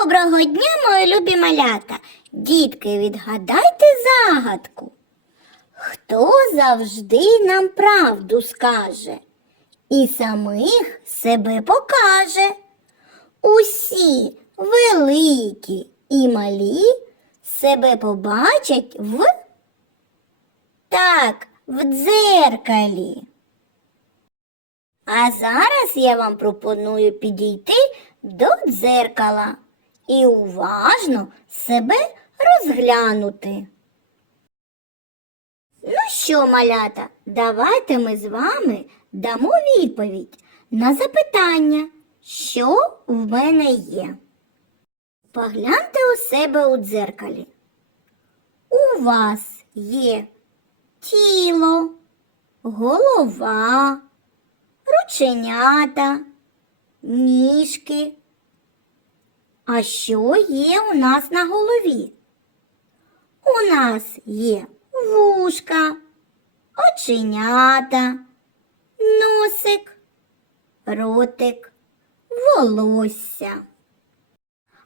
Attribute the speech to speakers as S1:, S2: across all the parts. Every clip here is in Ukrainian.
S1: Доброго дня, мої любі малята! Дітки, відгадайте загадку. Хто завжди нам правду скаже і самих себе покаже? Усі великі і малі себе побачать в так, в дзеркалі. А зараз я вам пропоную підійти до дзеркала і уважно себе розглянути. Ну що, малята, давайте ми з вами дамо відповідь на запитання, що в мене є. Погляньте у себе у дзеркалі. У вас є тіло, голова, рученята, ніжки. А що є у нас на голові? У нас є вушка, оченята, носик, ротик, волосся.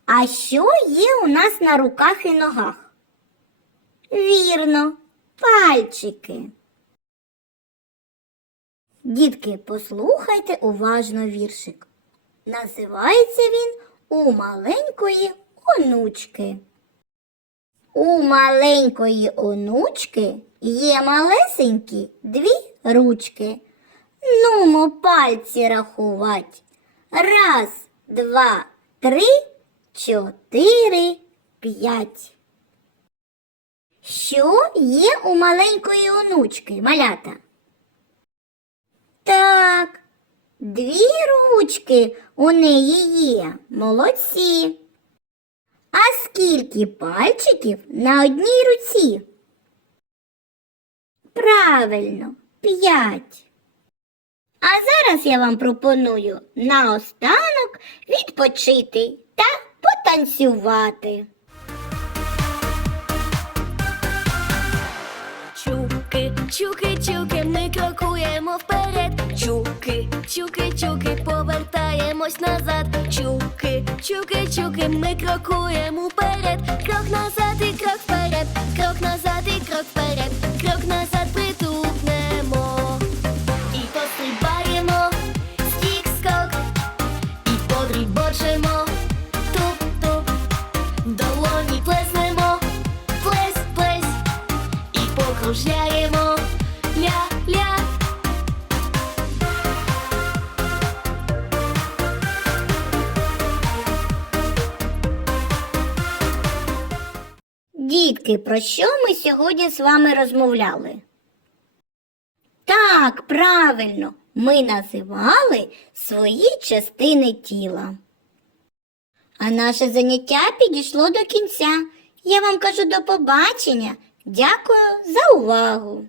S1: А що є у нас на руках і ногах? Вірно, пальчики. Дітки, послухайте уважно віршик. Називається він у маленької онучки. У маленької онучки є малесенькі дві ручки. Нумо пальці рахувати. Раз, два, три, чотири, п'ять. Що є у маленької онучки, малята? Так, дві ручки у неї є, молодці. А скільки пальчиків на одній руці? Правильно, п'ять. А зараз я вам пропоную наостанок відпочити та потанцювати.
S2: Чуки, чуки, чуки. Чуки, чуки, чуки, повертаємось назад. Чуки, чуки, чуки, ми крокуємо вперед. Крок назад і крок вперед, крок назад і крок вперед, крок назад притупнемо. І пострибаємо, стік скок, і і покружляємо ля-ля.
S1: Дітки, про що ми сьогодні з вами розмовляли? Так, правильно, ми називали свої частини тіла. А наше заняття підійшло до кінця. Я вам кажу до побачення. Дякую за увагу!